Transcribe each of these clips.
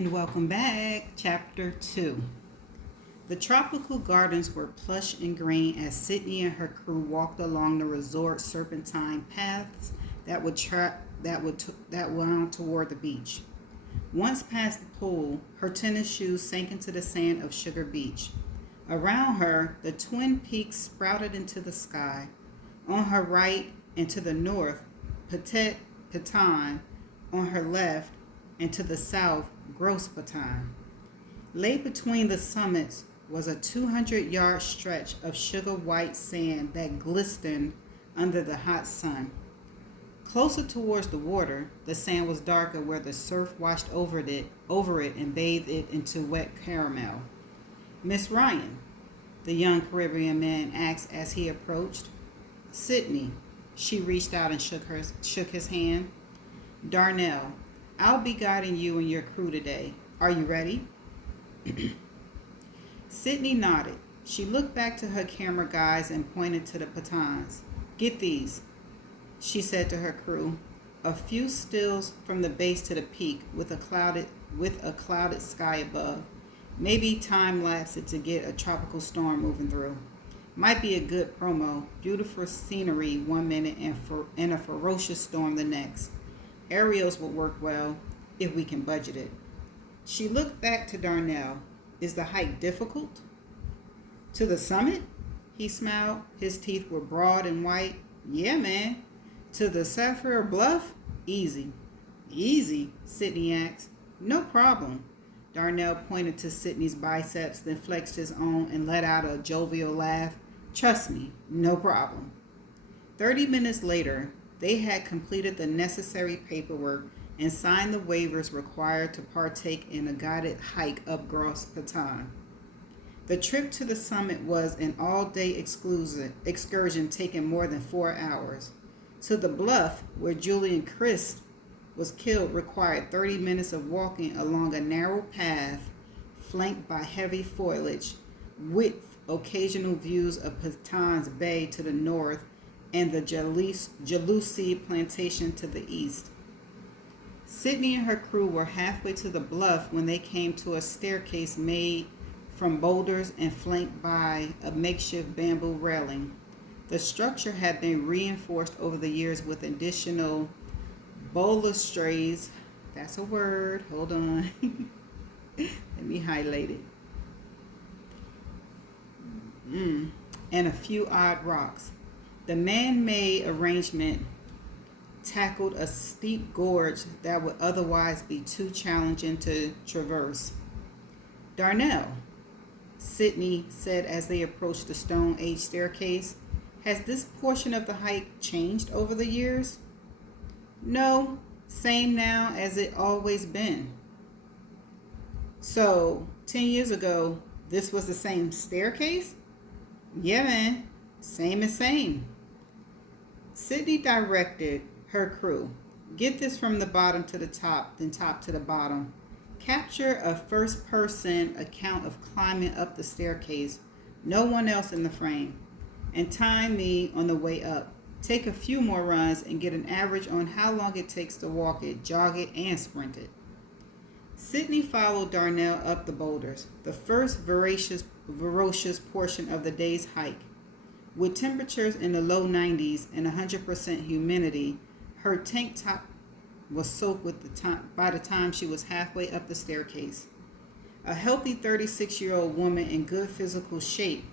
And welcome back. Chapter 2. The tropical gardens were plush and green as Sydney and her crew walked along the resort serpentine paths that wound toward the beach. Once past the pool, her tennis shoes sank into the sand of Sugar Beach. Around her, the Twin Peaks sprouted into the sky. On her right and to the north, Petit Piton. On her left and to the south, Gros Piton. Laid between the summits was a 200-yard stretch of sugar white sand that glistened under the hot sun. Closer towards the water, the sand was darker where the surf washed over it and bathed it into wet caramel. "Miss Ryan," the young Caribbean man asked as he approached. "Sydney." She reached out and shook his hand. "Darnell, I'll be guiding you and your crew today. Are you ready?" Sydney nodded. She looked back to her camera guys and pointed to the pitons. "Get these," she said to her crew. A few stills from the base to the peak with a clouded sky above. Maybe time lapse it to get a tropical storm moving through. Might be a good promo. Beautiful scenery one minute and a ferocious storm the next. Aerials will work well if we can budget it. She looked back to Darnell. "Is the hike difficult?" "To the summit?" He smiled. His teeth were broad and white. "Yeah, man." "To the Sapphire Bluff?" "Easy." "Easy?" Sydney asked. "No problem." Darnell pointed to Sydney's biceps, then flexed his own and let out a jovial laugh. "Trust me, no problem." 30 minutes later, they had completed the necessary paperwork and signed the waivers required to partake in a guided hike up Gros Piton. The trip to the summit was an all-day excursion taking more than 4 hours. To the bluff, where Julian Christ was killed, required 30 minutes of walking along a narrow path flanked by heavy foliage, with occasional views of Piton's Bay to the north and the Jalousie Plantation to the east. Sydney and her crew were halfway to the bluff when they came to a staircase made from boulders and flanked by a makeshift bamboo railing. The structure had been reinforced over the years with additional balustrades. That's a word. Hold on. Let me highlight it. And a few odd rocks. The man-made arrangement tackled a steep gorge that would otherwise be too challenging to traverse. "Darnell," Sydney said as they approached the stone-age staircase, "has this portion of the hike changed over the years?" "No, same now as it always been." "So, 10 years ago, this was the same staircase?" "Yeah, man, same as same." Sydney directed her crew. "Get this from the bottom to the top, then top to the bottom. Capture a first-person account of climbing up the staircase, no one else in the frame, and time me on the way up. Take a few more runs and get an average on how long it takes to walk it, jog it, and sprint it." Sydney followed Darnell up the boulders, the first ferocious portion of the day's hike. With temperatures in the low 90s and 100% humidity, her tank top was soaked by the time she was halfway up the staircase. A healthy 36-year-old woman in good physical shape,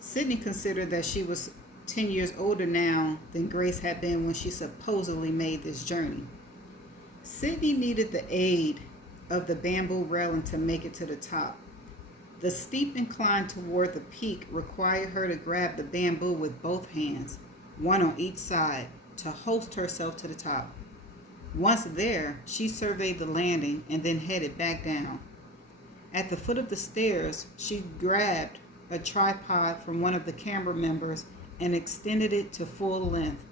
Sydney considered that she was 10 years older now than Grace had been when she supposedly made this journey. Sydney needed the aid of the bamboo railing to make it to the top. The steep incline toward the peak required her to grab the bamboo with both hands, one on each side, to hoist herself to the top. Once there, she surveyed the landing and then headed back down. At the foot of the stairs, she grabbed a tripod from one of the camera members and extended it to full length,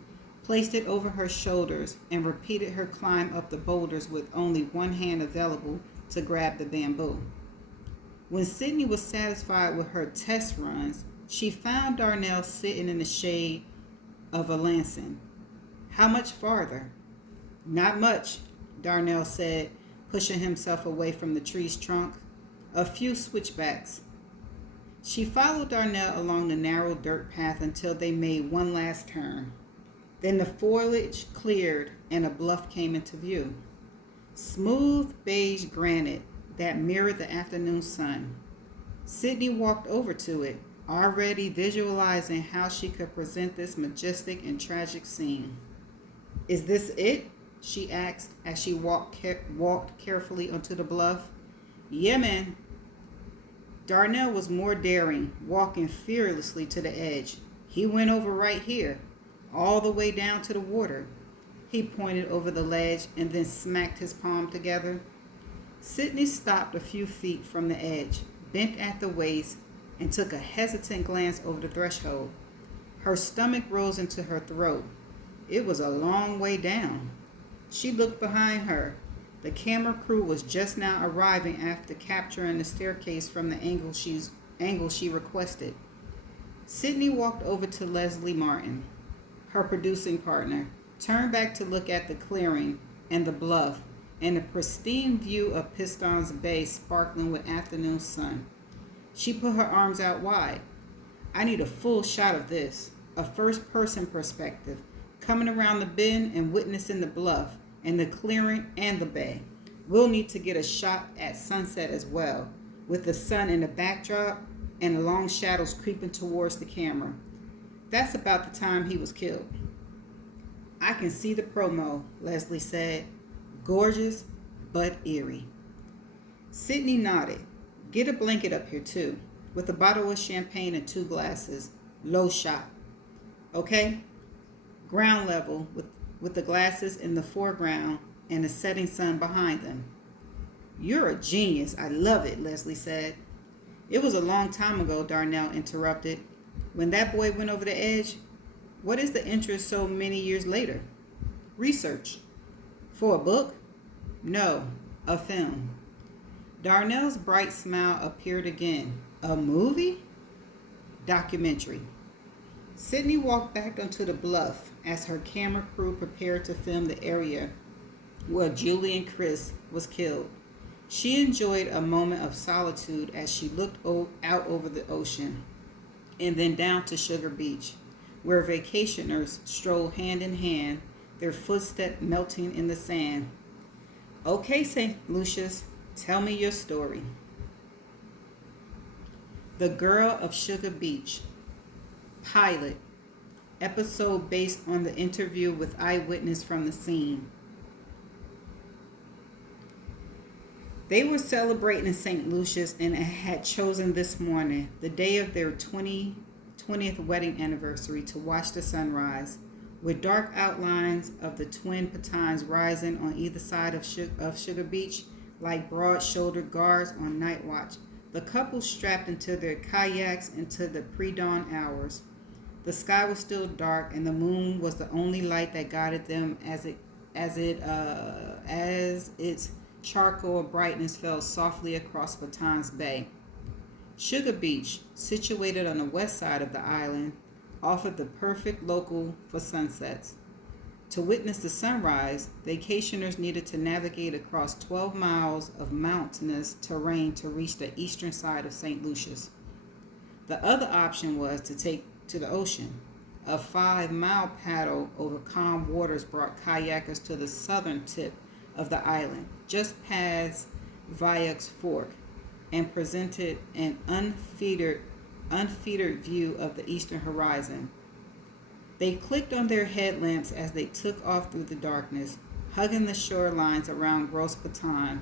placed it over her shoulders, and repeated her climb up the boulders with only one hand available to grab the bamboo. When Sydney was satisfied with her test runs, she found Darnell sitting in the shade of a Lancing. "How much farther?" "Not much," Darnell said, pushing himself away from the tree's trunk. A few switchbacks. She followed Darnell along the narrow dirt path until they made one last turn. Then the foliage cleared and a bluff came into view. Smooth beige granite that mirrored the afternoon sun. Sydney walked over to it, already visualizing how she could present this majestic and tragic scene. "Is this it?" she asked as she walked carefully onto the bluff. "Yeah, man." Darnell was more daring, walking fearlessly to the edge. He went over right here, all the way down to the water. He pointed over the ledge and then smacked his palm together. Sydney stopped a few feet from the edge, bent at the waist, and took a hesitant glance over the threshold. Her stomach rose into her throat. It was a long way down. She looked behind her. The camera crew was just now arriving after capturing the staircase from the angle she requested. Sydney walked over to Leslie Martin, her producing partner, turned back to look at the clearing and the bluff and the pristine view of Pistons Bay sparkling with afternoon sun. She put her arms out wide. "I need a full shot of this, a first-person perspective, coming around the bend and witnessing the bluff and the clearing and the bay. We'll need to get a shot at sunset as well, with the sun in the backdrop and the long shadows creeping towards the camera. That's about the time he was killed." "I can see the promo," Leslie said. "Gorgeous, but eerie." Sydney nodded. "Get a blanket up here, too, with a bottle of champagne and 2 glasses. Low shot. Okay? Ground level, with the glasses in the foreground and the setting sun behind them." "You're a genius. I love it," Leslie said. "It was a long time ago," Darnell interrupted. "When that boy went over the edge. What is the interest so many years later?" "Research." "For a book?" "No, a film." Darnell's bright smile appeared again. "A movie?" "Documentary." Sydney walked back onto the bluff as her camera crew prepared to film the area where Julian Chris was killed. She enjoyed a moment of solitude as she looked out over the ocean and then down to Sugar Beach, where vacationers strolled hand in hand, their footsteps melting in the sand. "Okay, St. Lucius, tell me your story." The Girl of Sugar Beach. Pilot. Episode based on the interview with eyewitness from the scene. They were celebrating in St. Lucius and had chosen this morning, the day of their 20th wedding anniversary, to watch the sunrise, with dark outlines of the twin Patines rising on either side of Sugar Beach like broad-shouldered guards on night watch. The couple strapped into their kayaks into the pre-dawn hours. The sky was still dark, and the moon was the only light that guided them as its charcoal brightness fell softly across Patines Bay. Sugar Beach, situated on the west side of the island, offered the perfect local for sunsets. To witness the sunrise, vacationers needed to navigate across 12 miles of mountainous terrain to reach the eastern side of St. Lucius. The other option was to take to the ocean. A 5-mile paddle over calm waters brought kayakers to the southern tip of the island, just past Vieux Fork, and presented an unfettered view of the eastern horizon. They clicked on their headlamps as they took off through the darkness, hugging the shorelines around Gros Patine.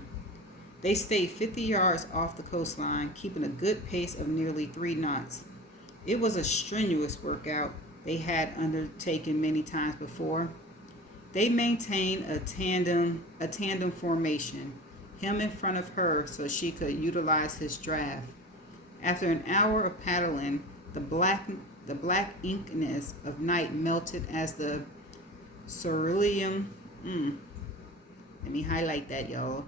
They stayed 50 yards off the coastline, keeping a good pace of nearly 3 knots. It was a strenuous workout they had undertaken many times before. They maintained a tandem formation, him in front of her so she could utilize his draft. After an hour of paddling, the black inkiness of night melted as the cerulean. Let me highlight that, y'all.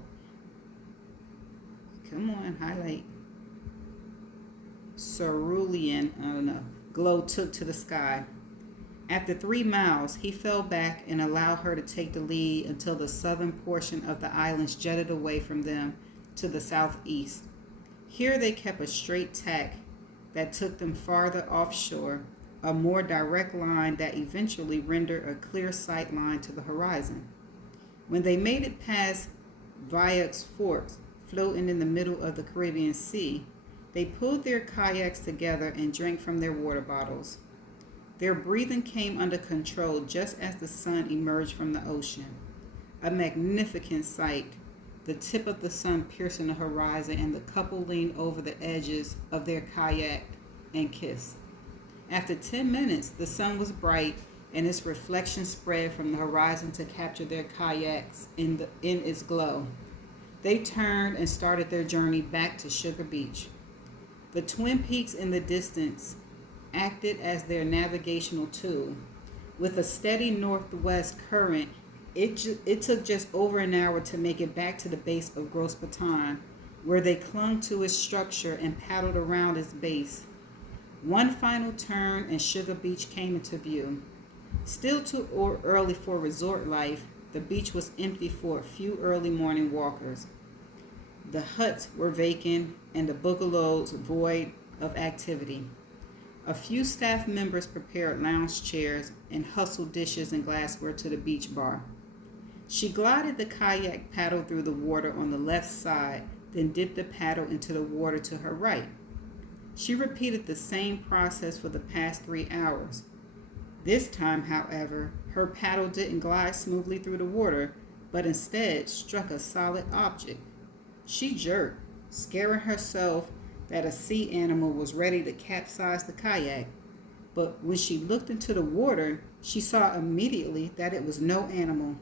Come on, highlight. Cerulean, glow took to the sky. After 3 miles, he fell back and allowed her to take the lead until the southern portion of the islands jutted away from them to the southeast. Here they kept a straight tack that took them farther offshore, a more direct line that eventually rendered a clear sight line to the horizon. When they made it past Vaux Forks, floating in the middle of the Caribbean Sea, they pulled their kayaks together and drank from their water bottles. Their breathing came under control just as the sun emerged from the ocean. A magnificent sight, the tip of the sun piercing the horizon, and the couple leaned over the edges of their kayak and kissed. After 10 minutes, the sun was bright and its reflection spread from the horizon to capture their kayaks in its glow. They turned and started their journey back to Sugar Beach. The Twin Peaks in the distance acted as their navigational tool. With a steady northwest current, it took just over an hour to make it back to the base of Gros Baton, where they clung to its structure and paddled around its base. One final turn and Sugar Beach came into view. Still too early for resort life, the beach was empty for a few early morning walkers. The huts were vacant and the bungalows void of activity. A few staff members prepared lounge chairs and hustled dishes and glassware to the beach bar. She glided the kayak paddle through the water on the left side, then dipped the paddle into the water to her right. She repeated the same process for the past 3 hours. This time, however, her paddle didn't glide smoothly through the water, but instead struck a solid object. She jerked, scaring herself that a sea animal was ready to capsize the kayak. But when she looked into the water, she saw immediately that it was no animal.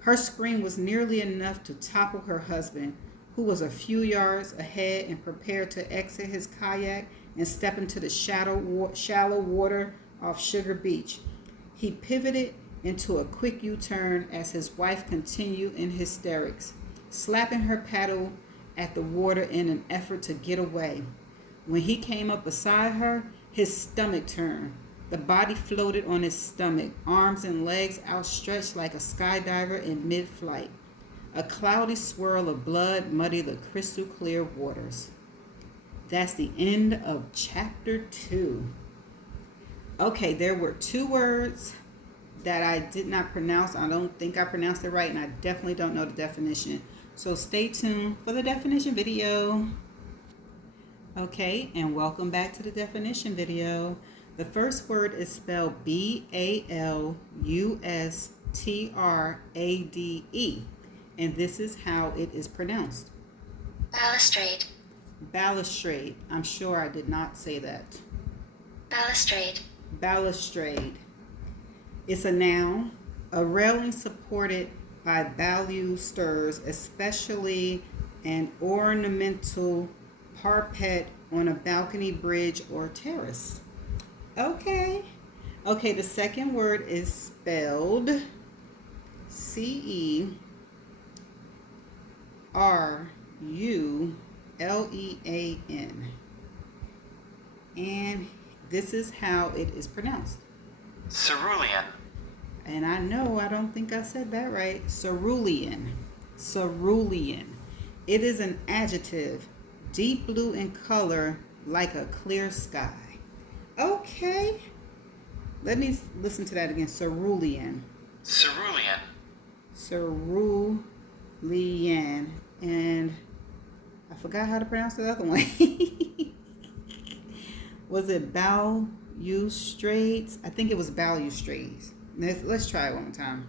Her scream was nearly enough to topple her husband, who was a few yards ahead and prepared to exit his kayak and step into the shallow water off Sugar Beach. He pivoted into a quick U-turn as his wife continued in hysterics, slapping her paddle at the water in an effort to get away. When he came up beside her, his stomach turned. The body floated on his stomach, arms and legs outstretched like a skydiver in mid-flight. A cloudy swirl of blood muddied the crystal clear waters. That's the end of chapter 2. Okay, there were 2 words that I did not pronounce. I don't think I pronounced it right, and I definitely don't know the definition. So stay tuned for the definition video. Okay, and welcome back to the definition video. The first word is spelled Balustrade, and this is how it is pronounced. Balustrade. Balustrade. I'm sure I did not say that. Balustrade. Balustrade. It's a noun, a railing supported by balusters, especially an ornamental parapet on a balcony, bridge, or terrace. Okay, the second word is spelled Cerulean. And this is how it is pronounced. Cerulean. And I know I don't think I said that right. Cerulean. Cerulean. It is an adjective, deep blue in color, like a clear sky. Okay. Let me listen to that again. Cerulean. Cerulean. Cerulean. And I forgot how to pronounce the other one. Was it balustrades? I think it was balustrades. Let's try it one more time.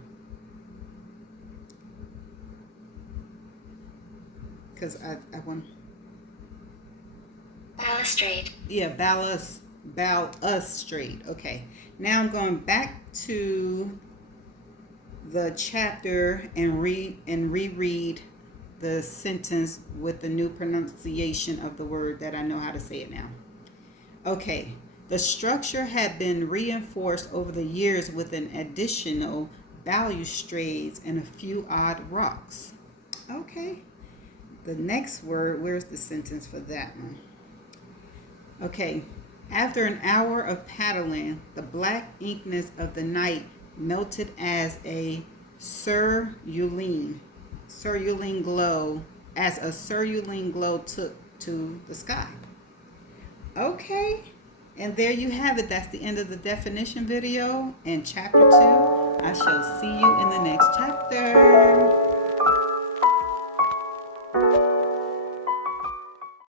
Because I want... Balustrade. Yeah, balustrade. Okay. Now I'm going back to the chapter and reread the sentence with the new pronunciation of the word that I know how to say it now. Okay. The structure had been reinforced over the years with an additional balustrades and a few odd rocks. Okay. The next word, where's the sentence for that one? Okay. After an hour of paddling, the black inkness of the night melted as a cerulean glow took to the sky. Okay, and there you have it. That's the end of the definition video and chapter 2. I shall see you in the next chapter.